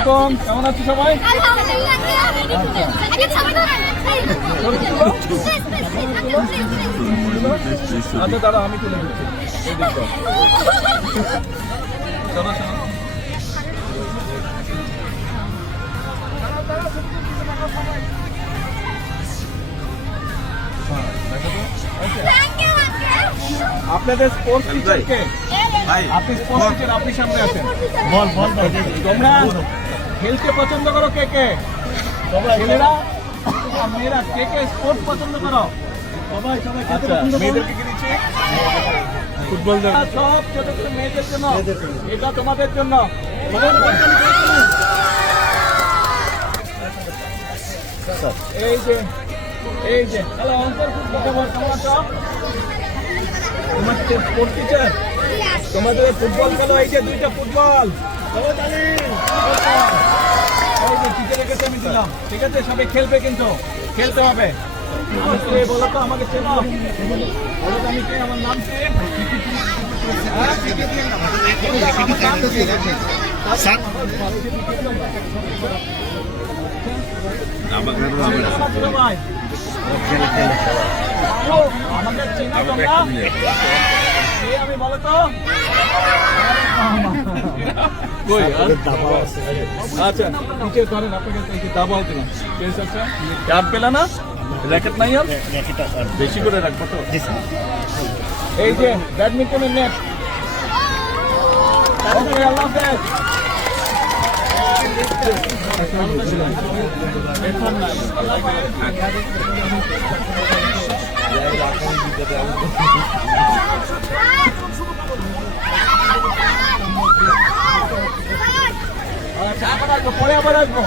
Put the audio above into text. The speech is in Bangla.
আলাইকুম, কেমন আছো সবাই? আচ্ছা দাদা, আমি তুলে দিচ্ছি। চলো চলো। আপনাদের স্পোর্টস টিচার কে? আপনি স্পোর্টস টিচার, আপনি সামনে আছেন। বল বল বল। তোমরা খেলতে পছন্দ করো কে কে? ছেলেরা আর মেয়েরা কে কে স্পোর্টস পছন্দ করো? সবাই সবাই। আচ্ছা, মেয়েদেরকে কি দিচ্ছি? ফুটবল। সব ছোট ছোট মেয়েদের জন্য, এটা তোমাদের জন্য। এই যে এই যে হ্যালো অন্তর, কেমন আছো? তোমার স্পোর্টস টিচার, তোমাদের ফুটবল খেলো। এই যে দুইটা ফুটবল, এই যে টিচারের কাছে আমি দিলাম। ঠিক আছে, সবাই খেলবে, কিন্তু খেলতে হবে। বলো তো, আমাকে চেনো? বলো তো আমি কে, আমার নাম কি? ভাই আমাকে চেনো তোমরা? আমি বলো তো। আচ্ছা টিচার করেন, আপনাকে দাবাও দিলাম। ক্যাপ পেলা না? র্যাকেট নাই? আর বেশি করে রাখবো তো। এই যে ব্যাডমিন্টনের নেট। আল্লাহ হাফেজ। পরে আবার আসবো।